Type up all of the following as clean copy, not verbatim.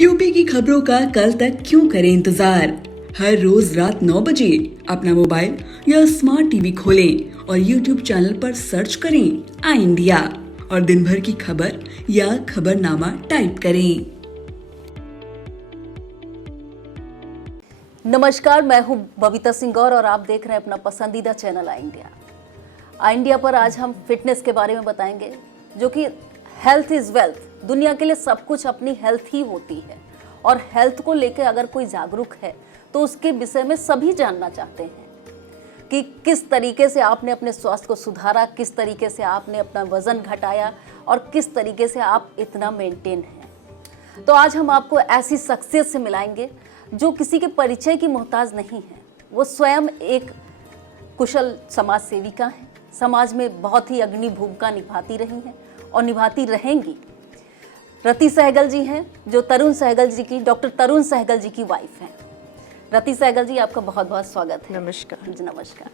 UP की खबरों का कल तक क्यों करें इंतजार। हर रोज रात 9 बजे अपना मोबाइल या स्मार्ट टीवी खोलें और यूट्यूब चैनल पर सर्च करें आई इंडिया और दिन भर की खबर या खबरनामा टाइप करें। नमस्कार, मैं हूं बबीता सिंह गौर और आप देख रहे हैं अपना पसंदीदा चैनल आई इंडिया। आई इंडिया पर आज हम फिटनेस के बारे में बताएंगे, जो कि हेल्थ इज वेल्थ। दुनिया के लिए सब कुछ अपनी हेल्थ ही होती है और हेल्थ को लेकर अगर कोई जागरूक है तो उसके विषय में सभी जानना चाहते हैं कि किस तरीके से आपने अपने स्वास्थ्य को सुधारा, किस तरीके से आपने अपना वजन घटाया और किस तरीके से आप इतना मेंटेन हैं। तो आज हम आपको ऐसी शख्सियत से मिलाएंगे जो किसी के परिचय की मोहताज नहीं है। वो स्वयं एक कुशल समाज सेविका हैं, समाज में बहुत ही अग्रणी भूमिका निभाती रही हैं और निभाती रहेंगी। रति सहगल जी हैं, जो तरुण सहगल जी की डॉक्टर तरुण सहगल जी की वाइफ हैं। रति सहगल जी, आपका बहुत बहुत स्वागत है। नमस्कार जी नमस्कार।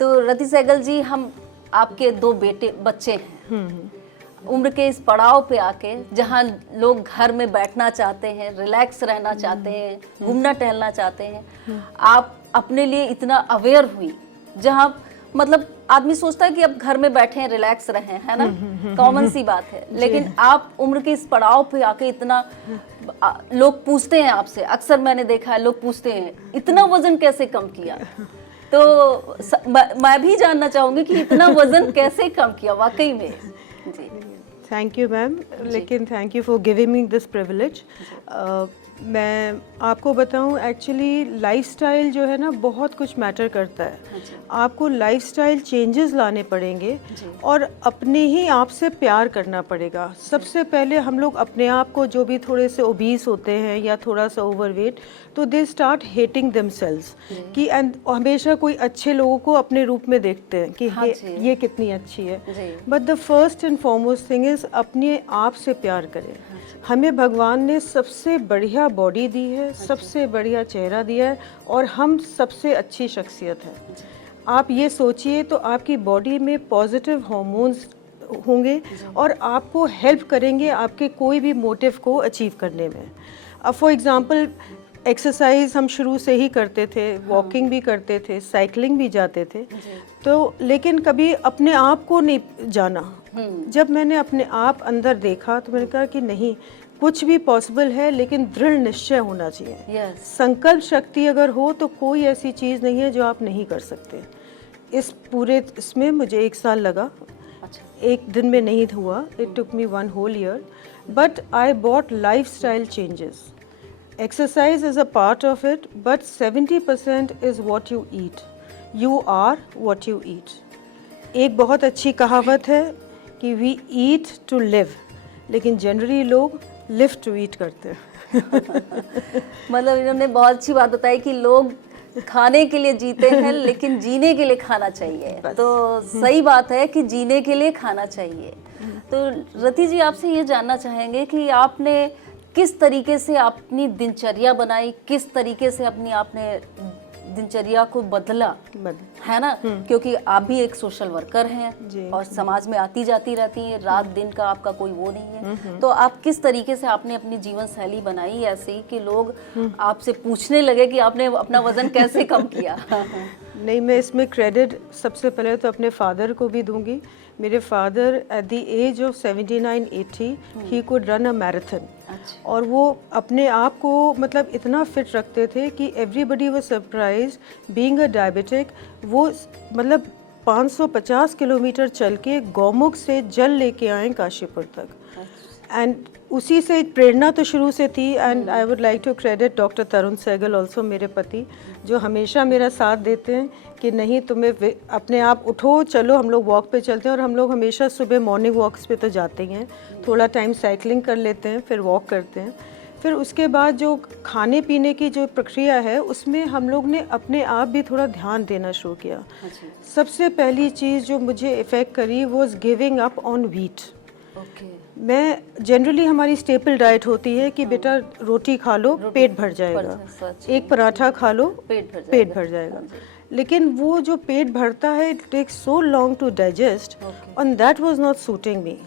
तो रति सहगल जी, हम आपके दो बच्चे हैं। उम्र के इस पड़ाव पे आके जहाँ लोग घर में बैठना चाहते हैं, रिलैक्स रहना चाहते हैं, घूमना टहलना चाहते हैं, आप अपने लिए इतना अवेयर हुई, जहाँ मतलब आदमी सोचता है कि अब घर में बैठे हैं, रिलैक्स रहें, है ना, कॉमन सी बात है। लेकिन आप उम्र के इस पड़ाव पे आके इतना, लोग पूछते हैं आपसे, अक्सर मैंने देखा है लोग पूछते हैं इतना वजन कैसे कम किया। तो मैं भी जानना चाहूंगी कि इतना वजन कैसे कम किया वाकई में। जी थैंक यू मैम, लेकिन thank you for giving me this privilege. मैं आपको बताऊं, एक्चुअली लाइफस्टाइल जो है ना बहुत कुछ मैटर करता है। आपको लाइफस्टाइल चेंजेस लाने पड़ेंगे और अपने ही आप से प्यार करना पड़ेगा। सबसे पहले हम लोग अपने आप को, जो भी थोड़े से ओबीस होते हैं या थोड़ा सा ओवरवेट, तो दे स्टार्ट हेटिंग देमसेल्व्स कि, एंड हमेशा कोई अच्छे लोगों को अपने रूप में देखते हैं कि ये कितनी अच्छी है। But the first and foremost thing is अपने आप से प्यार करें। हमें भगवान ने सबसे बढ़िया बॉडी दी है, सबसे बढ़िया चेहरा दिया है और हम सबसे अच्छी शख्सियत है। आप ये सोचिए तो आपकी बॉडी में पॉजिटिव हार्मोन्स होंगे और आपको हेल्प करेंगे आपके कोई भी मोटिव को अचीव करने में। अब फॉर एग्जांपल, एक्सरसाइज हम शुरू से ही करते थे, वॉकिंग भी करते थे, साइकिलिंग भी जाते थे, तो लेकिन कभी अपने आप को नहीं जाना। जब मैंने अपने आप अंदर देखा तो मैंने कहा कि नहीं, कुछ भी पॉसिबल है, लेकिन दृढ़ निश्चय होना चाहिए। संकल्प शक्ति अगर हो तो कोई ऐसी चीज़ नहीं है जो आप नहीं कर सकते। इस पूरे इसमें मुझे 1 साल लगा। एक दिन में नहीं हुआ, it took me 1 whole year, but I bought lifestyle changes. Exercise is a part of it, but 70% is what you eat. You are what you eat. एक बहुत अच्छी कहावत है कि we eat to live, लेकिन जनरली लोग live to eat करते हैं। मतलब इन्होंने बहुत अच्छी बात बताई कि लोग खाने के लिए जीते हैं लेकिन जीने के लिए खाना चाहिए। तो सही बात है कि जीने के लिए खाना चाहिए। तो रति जी, आपसे ये जानना चाहेंगे कि आपने किस तरीके से अपनी दिनचर्या बनाई, किस तरीके से अपनी आपने दिनचर्या को बदला, है ना, क्योंकि आप भी एक सोशल वर्कर हैं और समाज में आती जाती रहती हैं, रात दिन का आपका कोई वो नहीं है। तो आप किस तरीके से आपने अपनी जीवन शैली बनाई ऐसी कि लोग आपसे पूछने लगे कि आपने अपना वजन कैसे कम किया? नहीं, मैं इसमें क्रेडिट सबसे पहले तो अपने फादर को भी दूंगी। मेरे father at the age of 79-80 he could run a marathon. और वो अपने आप को मतलब इतना फिट रखते थे कि everybody was surprise being a diabetic. वो मतलब 550 किलोमीटर चल के गौमुख से जल लेके आए काशीपुर तक। एंड उसी से प्रेरणा तो शुरू से थी। And I would like to credit doctor Tarun Sehgal also, मेरे पति, जो हमेशा मेरा साथ देते हैं कि नहीं, तुम्हें अपने आप उठो, चलो हम लोग वॉक पे चलते हैं। और हम लोग हमेशा सुबह मॉर्निंग वॉक्स पे तो जाते ही हैं, थोड़ा टाइम साइकिलिंग कर लेते हैं, फिर वॉक करते हैं। फिर उसके बाद जो खाने पीने की जो प्रक्रिया है उसमें हम लोग ने अपने आप भी थोड़ा ध्यान देना शुरू किया। सबसे पहली चीज़ जो मुझे इफ़ेक्ट करी was giving up on wheat. मैं जनरली, हमारी स्टेपल डाइट होती है कि बेटा रोटी खा लो, पेट भर जाएगा, एक पराठा खा लो, पेट भर जाएगा। लेकिन वो जो पेट भरता है, it takes so long to digest, and that was not suiting me.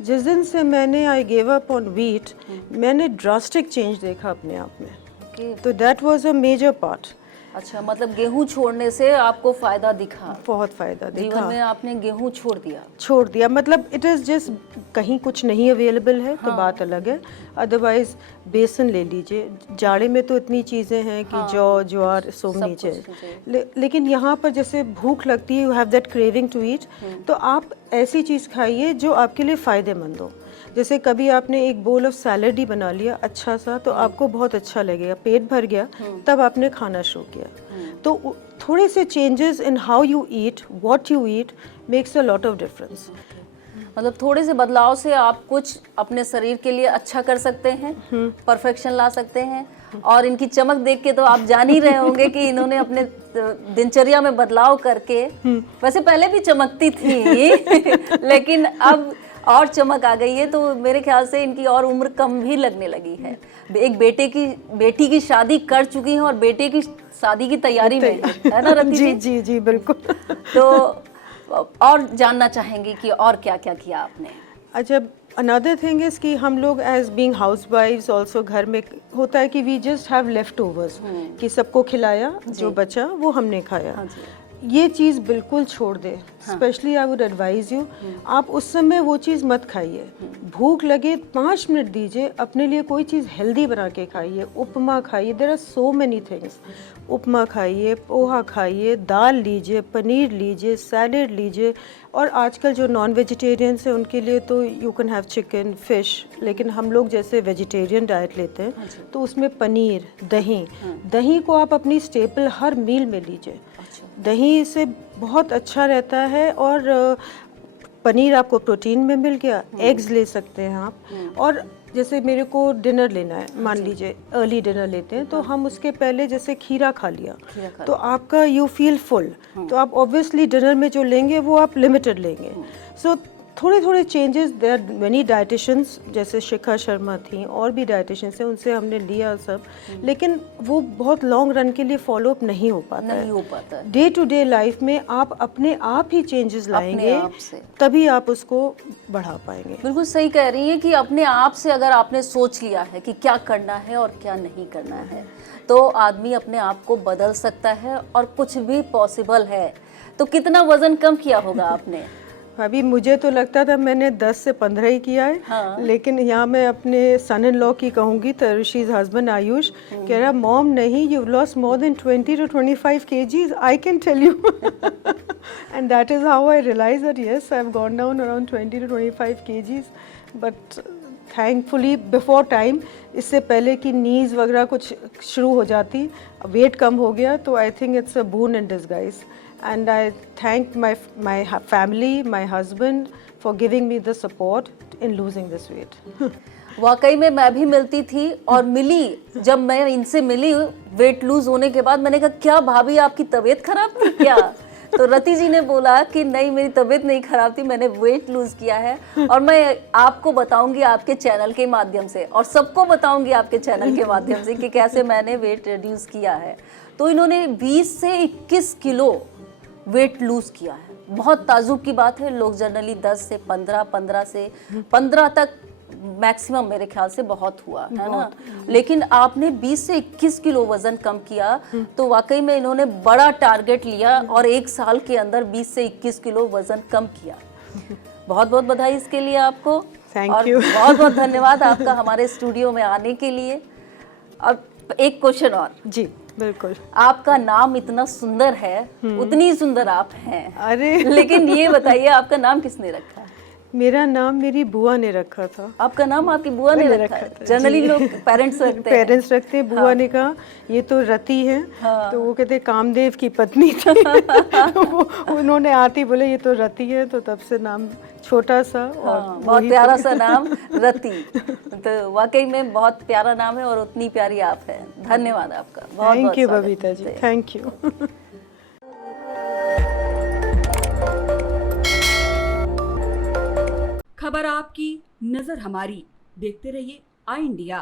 जिस दिन से मैंने I give up on wheat, मैंने ड्रास्टिक चेंज देखा अपने आप में। ओके। तो that was a major part. अच्छा, मतलब गेहूं छोड़ने से आपको फायदा दिखा, बहुत फायदा जीवन दिखा। में आपने गेहूं छोड़ दिया। छोड़ दिया मतलब इट इज़ जस्ट, कहीं कुछ नहीं अवेलेबल है तो बात अलग है, अदरवाइज बेसन ले लीजिए। जाड़े में तो इतनी चीज़ें हैं कि जौ ज्वार सोमनी कुछ चाहिए, लेकिन यहाँ पर जैसे भूख लगती है, you have that craving to eat, तो आप ऐसी चीज़ खाइए जो आपके लिए फ़ायदेमंद हो। जैसे कभी आपने एक बोल ऑफ सैलड ही बना लिया अच्छा सा, तो आपको बहुत अच्छा लगेगा, पेट भर गया, तब आपने खाना शुरू किया। तो थोड़े से changes in how you eat, what you eat makes a lot of difference. मतलब थोड़े से बदलाव से आप कुछ अपने शरीर के लिए अच्छा कर सकते हैं, परफेक्शन ला सकते हैं। और इनकी चमक देख के तो आप जान ही रहे होंगे कि इन्होंने अपने दिनचर्या में बदलाव करके, वैसे पहले भी चमकती थी लेकिन अब और चमक आ गई है, तो मेरे ख्याल से इनकी और उम्र कम भी लगने लगी है। एक बेटी की शादी कर चुकी हैं और बेटे की शादी की तैयारी में है ना रति जी जी जी बिल्कुल। तो और जानना चाहेंगे कि और क्या क्या किया आपने। अच्छा, अनदर थिंग इज़ कि हम लोग एज बीइंग हाउस वाइफ्स ऑल्सो घर में होता है कि we just have leftovers, कि सबको खिलाया, जो बचा वो हमने खाया। ये चीज़ बिल्कुल छोड़ दे। Specially I would advise you, आप उस समय वो चीज़ मत खाइए। भूख लगे 5 मिनट दीजिए, अपने लिए कोई चीज़ हेल्दी बना के खाइए। उपमा खाइए, there are so many things. Upma खाइए, पोहा खाइए, दाल लीजिए, पनीर लीजिए, सैलेड लीजिए। और आजकल जो नॉन वेजिटेरियंस हैं उनके लिए तो you can have chicken, fish, लेकिन हम लोग जैसे वेजिटेरियन डाइट लेते हैं तो उसमें पनीर, दही, दही को आप अपनी स्टेपल हर मील में लीजिए। दही से बहुत अच्छा रहता है। और पनीर आपको प्रोटीन में मिल गया, एग्स ले सकते हैं आप। और जैसे मेरे को डिनर लेना है, मान लीजिए अर्ली डिनर लेते हैं, तो हम उसके पहले जैसे खीरा खा लिया तो आपका यू फील फुल, तो आप ऑब्वियसली डिनर में जो लेंगे वो आप लिमिटेड लेंगे। सो थोड़े थोड़े changes, there are many dietitians, जैसे शिखा शर्मा थी और भी डाइटिशियंस हैं, उनसे हमने लिया सब, लेकिन वो बहुत लॉन्ग रन के लिए फॉलो अप नहीं हो पाता है। डे टू डे लाइफ में आप अपने आप ही चेंजेस लाएंगे, तभी आप उसको बढ़ा पाएंगे। बिल्कुल सही कह रही हैं कि अपने आप से अगर आपने सोच लिया है कि क्या करना है और क्या नहीं करना है, तो आदमी अपने आप को बदल सकता है और कुछ भी पॉसिबल है। तो कितना वजन कम किया होगा आपने? अभी मुझे तो लगता था मैंने 10 से 15 ही किया है। लेकिन यहाँ मैं अपने सन इन लॉ की कहूँगी, तरुषी's हस्बैंड आयुष कह रहा, मॉम नहीं, you lost more than 20 to 25 kgs, I can tell you. And that is how I realise that yes, I have gone down around 20 to 25 kgs, but thankfully before time, इससे पहले कि knees वगैरह कुछ शुरू हो जाती, wait कम हो गया, तो I think it's a boon in disguise. And I thank my family, my husband for giving me the support in losing this weight. वाकई में मैं भी मिलती थी और मिली, जब मैं इनसे मिली वेट लूज होने के बाद, मैंने कहा क्या भाभी आपकी तबीयत खराब थी क्या? तो रति जी ने बोला कि नहीं, मेरी तबीयत नहीं खराब थी, मैंने वेट लूज किया है। और मैं आपको बताऊंगी आपके चैनल के माध्यम से, और सबको बताऊंगी आपके चैनल के माध्यम से कि कैसे मैंने वेट रिड्यूस किया है। तो इन्होंने 20 से 21 किलो वेट लूज किया है। बहुत ताजुब की बात है। लोग जनरली 10 से 15, 15 से 15 तक मैक्सिमम, मेरे ख्याल से बहुत हुआ है ना, लेकिन आपने 20 से 21 किलो वजन कम किया। तो वाकई में इन्होंने बड़ा टारगेट लिया और 1 साल के अंदर 20 से 21 किलो वजन कम किया। बहुत बहुत बधाई इसके लिए आपको। Thank you. बहुत बहुत धन्यवाद आपका हमारे स्टूडियो में आने के लिए। अब एक क्वेश्चन और। जी बिल्कुल। आपका नाम इतना सुंदर है, उतनी सुंदर आप हैं। अरे लेकिन ये बताइए, आपका नाम किसने रखा है? मेरा नाम मेरी बुआ ने रखा था। आपका नाम आपकी बुआ ने रखा है? जनरली लोग पेरेंट्स रखते हैं। पेरेंट्स रखते हैं। बुआ ने कहा ये तो रति है, तो वो कहते कामदेव की पत्नी थी। तो उन्होंने आती बोले ये तो रति है, तो तब से नाम छोटा सा और बहुत प्यारा सा नाम रति। तो वाकई में बहुत प्यारा नाम है और उतनी प्यारी आप हैं। धन्यवाद आपका। बहुत thank you Babita ji, thank you. खबर आपकी, नजर हमारी। देखते रहिए आई इंडिया।